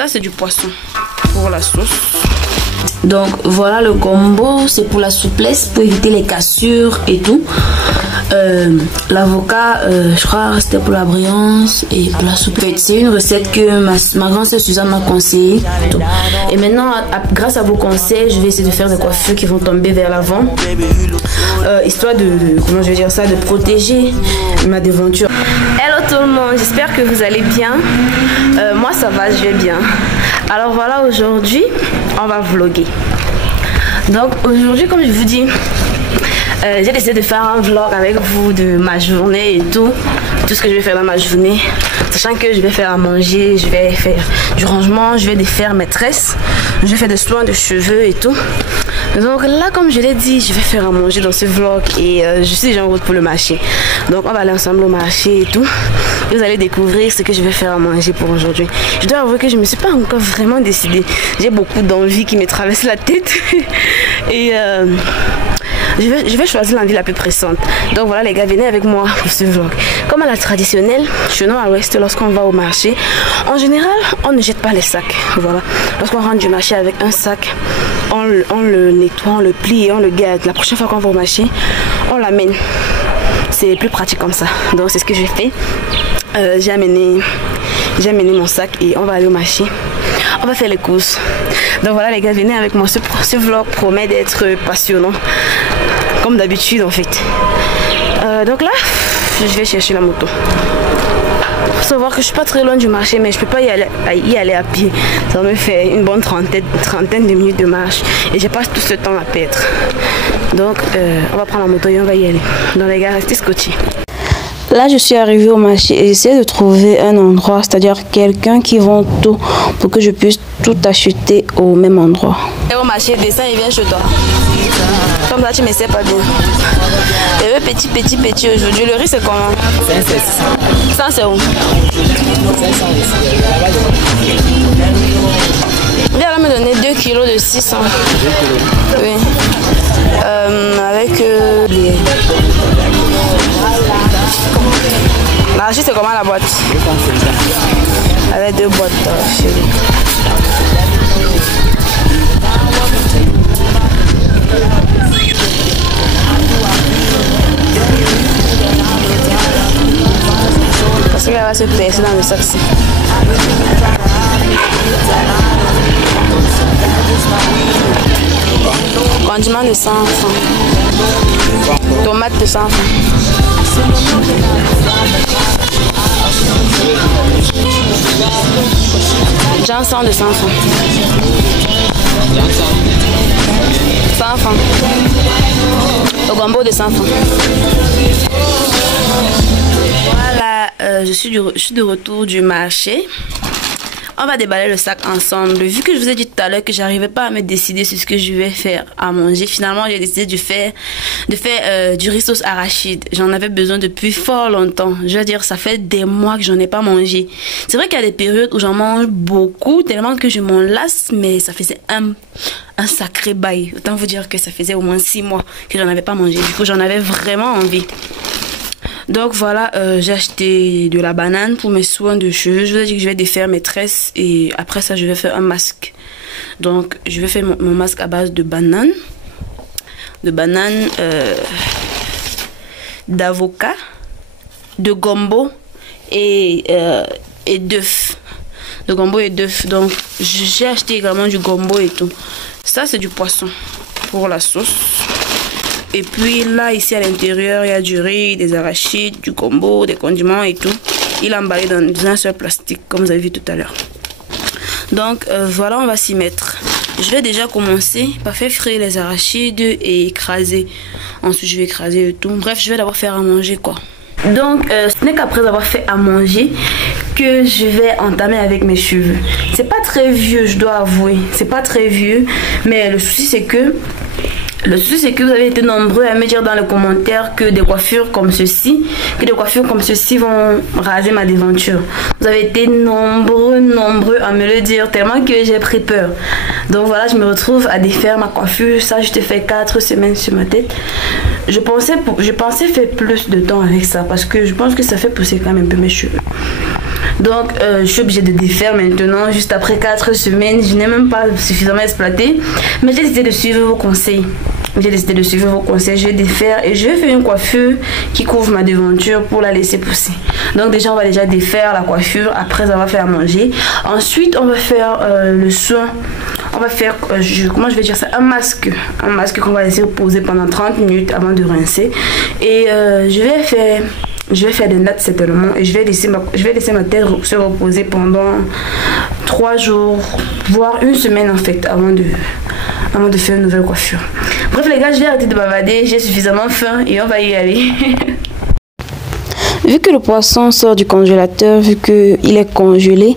Ça c'est du poisson pour la sauce. Donc voilà le gombo, c'est pour la souplesse, pour éviter les cassures et tout. L'avocat, je crois c'était pour la brillance et pour la souplesse. C'est une recette que ma grande sœur Suzanne m'a conseillé. Et maintenant, grâce à vos conseils, je vais essayer de faire des coiffures qui vont tomber vers l'avant, histoire de comment je vais dire ça, de protéger ma devanture. Hello tout le monde, j'espère que vous allez bien. Moi ça va, je vais bien. Alors voilà, aujourd'hui on va vlogger. Donc aujourd'hui, comme je vous dis, j'ai décidé de faire un vlog avec vous de ma journée et tout ce que je vais faire dans ma journée, sachant que je vais faire à manger, je vais faire du rangement, je vais défaire mes tresses, je vais faire des soins de cheveux et tout. Donc là, comme je l'ai dit, je vais faire à manger dans ce vlog et je suis déjà en route pour le marché. Donc on va aller ensemble au marché et tout. Et vous allez découvrir ce que je vais faire à manger pour aujourd'hui. Je dois avouer que je ne me suis pas encore vraiment décidée. J'ai beaucoup d'envie qui me traverse la tête et je vais choisir l'envie la plus pressante. Donc voilà les gars, venez avec moi pour ce vlog. Comme à la traditionnelle, chez nous à l'ouest, lorsqu'on va au marché, en général, on ne jette pas les sacs. Voilà. Lorsqu'on rentre du marché avec un sac, on le nettoie, on le plie et on le garde. La prochaine fois qu'on va au marché, on l'amène. C'est plus pratique comme ça. Donc c'est ce que j'ai fait. J'ai amené mon sac et on va aller au marché. On va faire les courses. Donc voilà les gars, venez avec moi. Ce vlog promet d'être passionnant. Comme d'habitude en fait. Donc là, je vais chercher la moto. Il faut savoir que je suis pas très loin du marché, mais je peux pas y aller à pied. Ça me fait une bonne trentaine de minutes de marche. Et j'ai pas tout ce temps à perdre. Donc on va prendre la moto et on va y aller. Donc les gars, restez scotchés. Là, je suis arrivée au marché et j'essaie de trouver un endroit, c'est-à-dire quelqu'un qui vend tout pour que je puisse tout acheter au même endroit. Et au marché, descends et viens chez toi. Comme ça, tu me sais pas bien. Et le petit aujourd'hui, le riz c'est comment? 500. Ça c'est où? 500 Viens là me donner 2 kilos de 600. Oui. Avec les... L'argile c'est comment la boîte? Avec 2 boîtes chérie. Parce qu'elle va se percer dans le sac-ci. Condiment de 100 francs. Tomate de 100 francs. Janson de 100 francs. 100 francs. Le gombo de 100 francs. Voilà, je suis de retour du marché. On va déballer le sac ensemble. Vu que je vous ai dit tout à l'heure que j'arrivais pas à me décider sur ce que je vais faire à manger, finalement j'ai décidé de faire du riz sauce arachide. J'en avais besoin depuis fort longtemps. Je veux dire, ça fait des mois que j'en ai pas mangé. C'est vrai qu'il y a des périodes où j'en mange beaucoup, tellement que je m'en lasse, mais ça faisait un sacré bail. Autant vous dire que ça faisait au moins 6 mois que j'en avais pas mangé. Du coup, j'en avais vraiment envie. Donc voilà, j'ai acheté de la banane pour mes soins de cheveux. Je vous ai dit que je vais défaire mes tresses et après ça je vais faire un masque. Donc je vais faire mon masque à base de banane, d'avocat, de gombo et d'œufs. De gombo et d'œufs. Donc j'ai acheté également du gombo et tout. Ça c'est du poisson pour la sauce. Et puis là, ici à l'intérieur, il y a du riz, des arachides, du gombo, des condiments et tout. Il est emballé dans un seul plastique, comme vous avez vu tout à l'heure. Donc voilà, on va s'y mettre. Je vais déjà commencer par faire frire les arachides et écraser. Ensuite, je vais écraser et tout. Bref, je vais d'abord faire à manger quoi. Donc, ce n'est qu'après avoir fait à manger que je vais entamer avec mes cheveux. C'est pas très vieux, je dois avouer. C'est pas très vieux, mais le souci c'est que vous avez été nombreux à me dire dans les commentaires que des coiffures comme ceci vont raser ma devanture. Vous avez été nombreux à me le dire, tellement que j'ai pris peur. Donc voilà, je me retrouve à défaire ma coiffure. Ça, je te fais 4 semaines sur ma tête. Je pensais faire plus de temps avec ça parce que je pense que ça fait pousser quand même un peu mes cheveux. Donc je suis obligée de défaire maintenant, juste après 4 semaines. Je n'ai même pas suffisamment exploité, mais j'ai décidé de suivre vos conseils. Je vais défaire et je vais faire une coiffure qui couvre ma devanture pour la laisser pousser. Donc déjà on va déjà défaire la coiffure après avoir fait à manger. Ensuite on va faire le soin. On va faire, comment je vais dire ça, un masque qu'on va laisser reposer pendant 30 minutes avant de rincer. Et je vais faire des nattes certainement et je vais laisser ma tête se reposer pendant 3 jours, voire une semaine en fait, avant de faire une nouvelle coiffure. Bref les gars, je vais arrêter de bavarder, j'ai suffisamment faim et on va y aller. Vu que le poisson sort du congélateur, vu qu'il est congelé,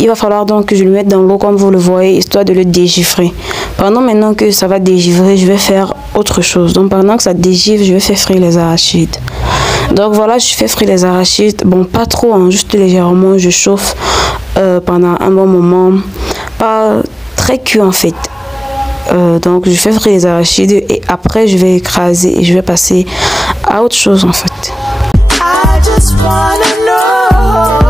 il va falloir donc que je le mette dans l'eau comme vous le voyez, histoire de le dégivrer. Pendant maintenant que ça va dégivrer, je vais faire autre chose. Donc pendant que ça dégivre, je vais faire frire les arachides. Donc voilà, je fais frire les arachides. Bon, pas trop, hein, juste légèrement. Je chauffe pendant un bon moment. Pas très cuit en fait. Donc je fais frire les arachides et après je vais écraser et je vais passer à autre chose en fait. I just wanna know.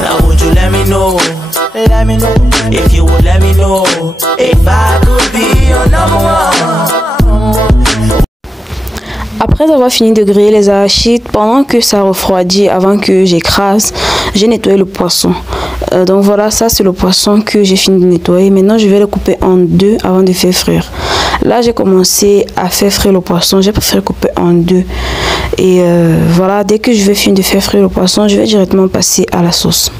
Now would you let me know? Let me know. If you would let me know. If I could be your number one. Après avoir fini de griller les arachides, pendant que ça refroidit, avant que j'écrase, j'ai nettoyé le poisson. Donc voilà, ça c'est le poisson que j'ai fini de nettoyer. Maintenant je vais le couper en deux avant de faire frire. Là j'ai commencé à faire frire le poisson, j'ai préféré couper en deux. Et voilà, dès que je vais finir de faire frire le poisson, je vais directement passer à la sauce.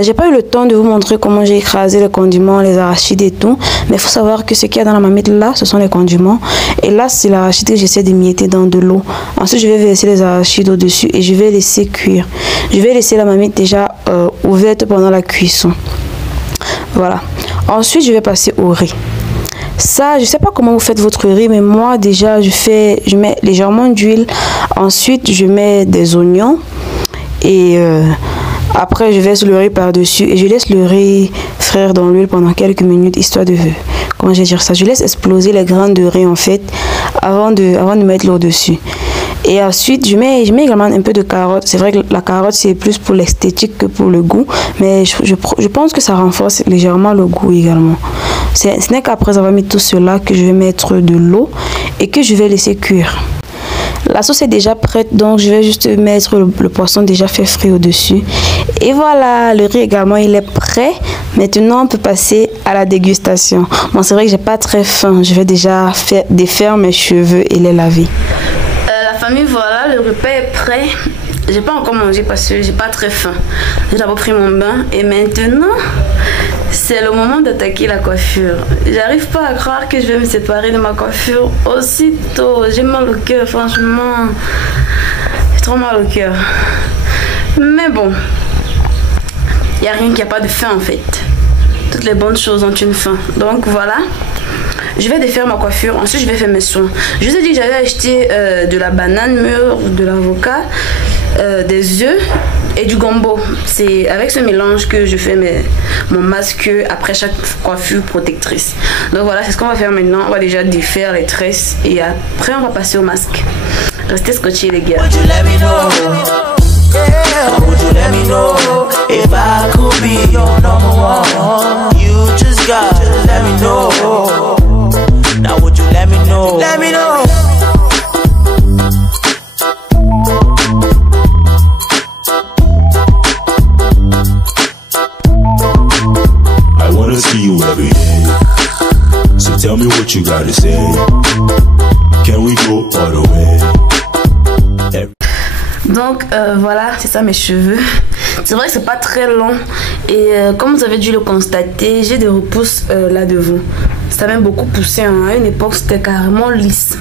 J'ai pas eu le temps de vous montrer comment j'ai écrasé les condiments, les arachides et tout. Mais il faut savoir que ce qu'il y a dans la marmite là, ce sont les condiments. Et là, c'est l'arachide que j'essaie de mietter dans de l'eau. Ensuite, je vais verser les arachides au-dessus et je vais laisser cuire. Je vais laisser la marmite déjà ouverte pendant la cuisson. Voilà. Ensuite, je vais passer au riz. Ça, je sais pas comment vous faites votre riz, mais moi déjà, je mets légèrement d'huile. Ensuite, je mets des oignons et après, je verse le riz par-dessus et je laisse le riz frire dans l'huile pendant quelques minutes, histoire de, comment je vais dire ça, je laisse exploser les grains de riz en fait, avant de mettre l'eau dessus. Et ensuite, je mets également un peu de carotte. C'est vrai que la carotte, c'est plus pour l'esthétique que pour le goût, mais je pense que ça renforce légèrement le goût également. Ce n'est qu'après avoir mis tout cela que je vais mettre de l'eau et que je vais laisser cuire. La sauce est déjà prête, donc je vais juste mettre le poisson déjà fait frire au-dessus. Et voilà, le riz également, il est prêt. Maintenant, on peut passer à la dégustation. Bon, c'est vrai que j'ai pas très faim. Je vais déjà défaire mes cheveux et les laver. La famille, voilà, le repas est prêt. J'ai pas encore mangé parce que j'ai pas très faim. J'ai d'abord pris mon bain et maintenant, c'est le moment d'attaquer la coiffure. J'arrive pas à croire que je vais me séparer de ma coiffure aussitôt. J'ai mal au cœur, franchement. J'ai trop mal au cœur. Mais bon, il n'y a rien qui n'a pas de fin en fait. Toutes les bonnes choses ont une fin. Donc voilà. Je vais défaire ma coiffure, ensuite je vais faire mes soins. Je vous ai dit que j'avais acheté de la banane mûre, de l'avocat, des œufs et du gombo. C'est avec ce mélange que je fais mon masque après chaque coiffure protectrice. Donc voilà, c'est ce qu'on va faire maintenant. On va déjà défaire les tresses et après on va passer au masque. Restez scotchés les gars. Would you let me know if I could be your number one? You just gotta let me know. Now would you let me know? Let me know. I wanna see you every day. So tell me what you gotta say. Can we go all the way? Donc voilà, c'est ça mes cheveux. C'est vrai que c'est pas très long et comme vous avez dû le constater, j'ai des repousses là devant. Ça a même beaucoup poussé, hein. À une époque c'était carrément lisse.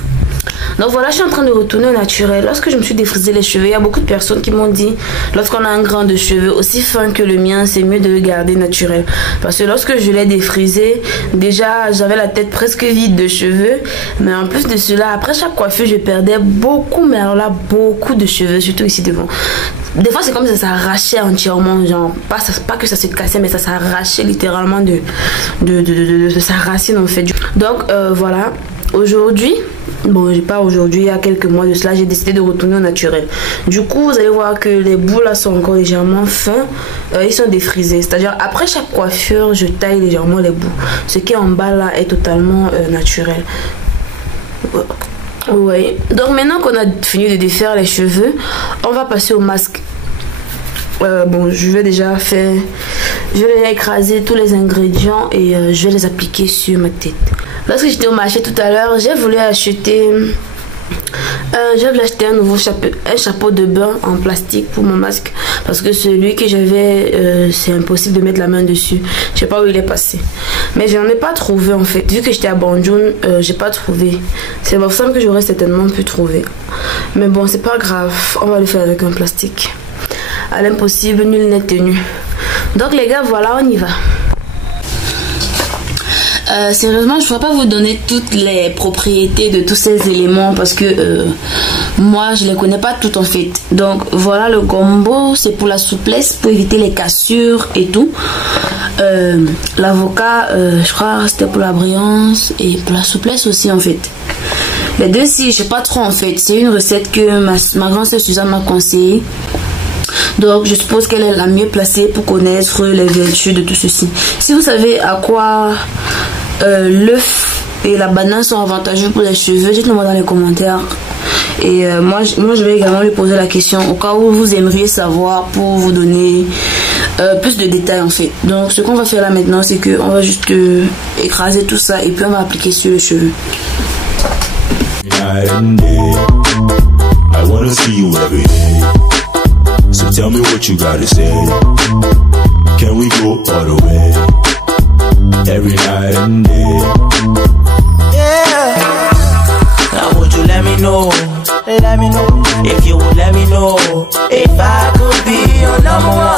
Donc voilà, je suis en train de retourner au naturel. Lorsque je me suis défrisé les cheveux, il y a beaucoup de personnes qui m'ont dit, lorsqu'on a un grain de cheveux aussi fin que le mien, c'est mieux de le garder naturel. Parce que lorsque je l'ai défrisé, déjà j'avais la tête presque vide de cheveux. Mais en plus de cela, après chaque coiffure, je perdais beaucoup, mais alors là, beaucoup de cheveux, surtout ici devant. Des fois, c'est comme si ça s'arrachait entièrement, genre, pas que ça se cassait, mais ça s'arrachait littéralement de sa racine en fait. Donc voilà, aujourd'hui, Bon, pas aujourd'hui, il y a quelques mois de cela, j'ai décidé de retourner au naturel. Du coup, vous allez voir que les bouts là sont encore légèrement fins. Ils sont défrisés. C'est-à-dire, après chaque coiffure, je taille légèrement les bouts. Ce qui est en bas là est totalement naturel. Ouais. Donc maintenant qu'on a fini de défaire les cheveux, on va passer au masque. Bon, je vais déjà écraser tous les ingrédients et je vais les appliquer sur ma tête. Lorsque j'étais au marché tout à l'heure, j'ai voulu acheter un chapeau de bain en plastique pour mon masque, parce que celui que j'avais, c'est impossible de mettre la main dessus. Je sais pas où il est passé, mais je n'en ai pas trouvé en fait. Vu que j'étais à Banjul, j'ai pas trouvé. C'est pour ça que j'aurais certainement pu trouver, mais bon, c'est pas grave, on va le faire avec un plastique. À l'impossible, nul n'est tenu. Donc les gars, voilà, on y va. Sérieusement, je ne pourrais pas vous donner toutes les propriétés de tous ces éléments parce que moi, je ne les connais pas toutes en fait. Donc voilà, le gombo, c'est pour la souplesse, pour éviter les cassures et tout. L'avocat, je crois, c'était pour la brillance et pour la souplesse aussi en fait. Les deux, si, je sais pas trop en fait. C'est une recette que ma grande sœur Suzanne m'a conseillée. Donc je suppose qu'elle est la mieux placée pour connaître les vertus de tout ceci. Si vous savez à quoi l'œuf et la banane sont avantageux pour les cheveux, dites-le moi dans les commentaires. Et moi je vais également lui poser la question au cas où vous aimeriez savoir pour vous donner plus de détails en fait. Donc ce qu'on va faire là maintenant, c'est qu'on va juste écraser tout ça et puis on va appliquer sur les cheveux. So tell me what you gotta say. Can we go all the way? Every night and day. Yeah. Now would you let me know? Let me know. If you would let me know. If I could be your number one.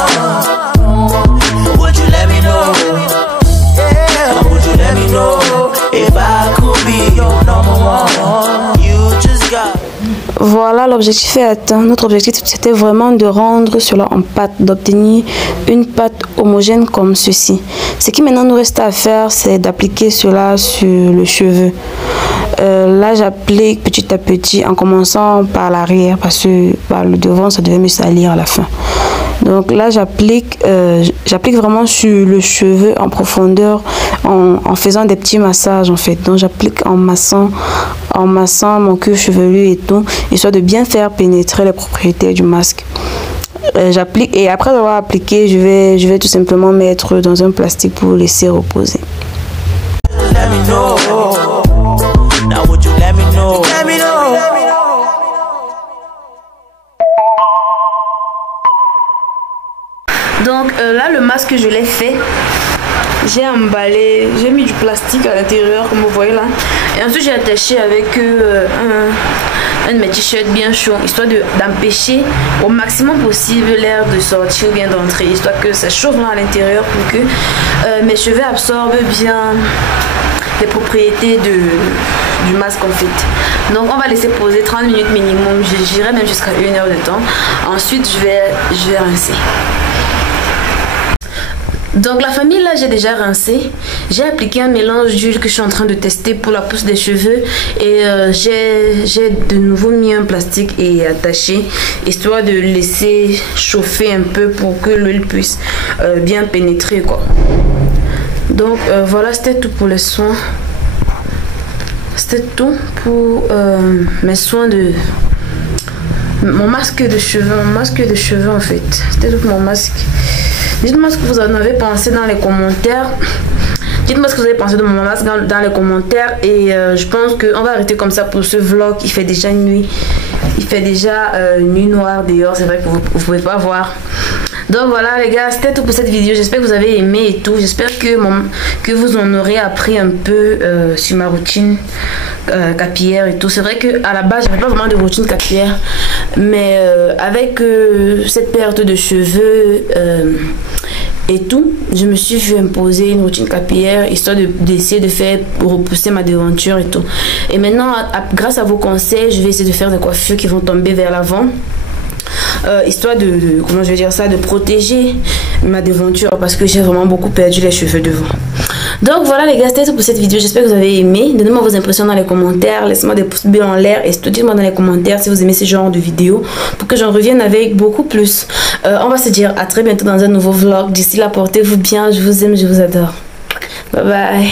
Would you let me know? Yeah. Now would you let me know? If I could be your number one. You just got. Voilà, l'objectif est atteint. Notre objectif, c'était vraiment de rendre cela en pâte, d'obtenir une pâte homogène comme ceci. Ce qui maintenant nous reste à faire, c'est d'appliquer cela sur le cheveu. Là, j'applique petit à petit en commençant par l'arrière parce que par le devant, ça devait me salir à la fin. Donc là, j'applique vraiment sur le cheveu en profondeur en faisant des petits massages en fait. Donc j'applique en massant mon cuir chevelu et tout, histoire de bien faire pénétrer les propriétés du masque. J'applique et après avoir appliqué, je vais tout simplement mettre dans un plastique pour laisser reposer. Donc là, le masque, je l'ai fait. J'ai emballé, j'ai mis du plastique à l'intérieur, comme vous voyez là. Et ensuite, j'ai attaché avec un de mes t-shirts bien chaud, histoire d'empêcher au maximum possible l'air de sortir ou bien d'entrer, histoire que ça chauffe là à l'intérieur pour que mes cheveux absorbent bien les propriétés du masque en fait. Donc on va laisser poser 30 minutes minimum, j'irai même jusqu'à 1 heure de temps. Ensuite je vais rincer. Donc la famille là, j'ai déjà rincé. J'ai appliqué un mélange d'huile que je suis en train de tester pour la pousse des cheveux. Et j'ai de nouveau mis un plastique et attaché, histoire de laisser chauffer un peu pour que l'huile puisse bien pénétrer quoi. Donc voilà, c'était tout pour les soins. C'était tout pour mes soins de... Mon masque de cheveux en fait. C'était tout pour mon masque. Dites-moi ce que vous en avez pensé dans les commentaires. Dites-moi ce que vous avez pensé de mon masque dans les commentaires. Et je pense qu'on va arrêter comme ça pour ce vlog. Il fait déjà nuit. Il fait déjà nuit noire dehors. C'est vrai que vous ne pouvez pas voir. Donc voilà les gars, c'était tout pour cette vidéo. J'espère que vous avez aimé et tout. J'espère que vous en aurez appris un peu sur ma routine capillaire et tout. C'est vrai qu'à la base, j'avais pas vraiment de routine capillaire. Mais avec cette perte de cheveux et tout, je me suis fait imposer une routine capillaire histoire d'essayer de faire repousser ma devanture et tout. Et maintenant, grâce à vos conseils, je vais essayer de faire des coiffures qui vont tomber vers l'avant. Histoire comment je vais dire ça, de protéger ma devanture parce que j'ai vraiment beaucoup perdu les cheveux devant. Donc voilà les gars, c'était tout pour cette vidéo. J'espère que vous avez aimé. Donnez-moi vos impressions dans les commentaires. Laissez-moi des pouces bleus en l'air. Et surtout dites-moi dans les commentaires si vous aimez ce genre de vidéos, pour que j'en revienne avec beaucoup plus. On va se dire à très bientôt dans un nouveau vlog. D'ici là, portez-vous bien. Je vous aime, je vous adore. Bye bye.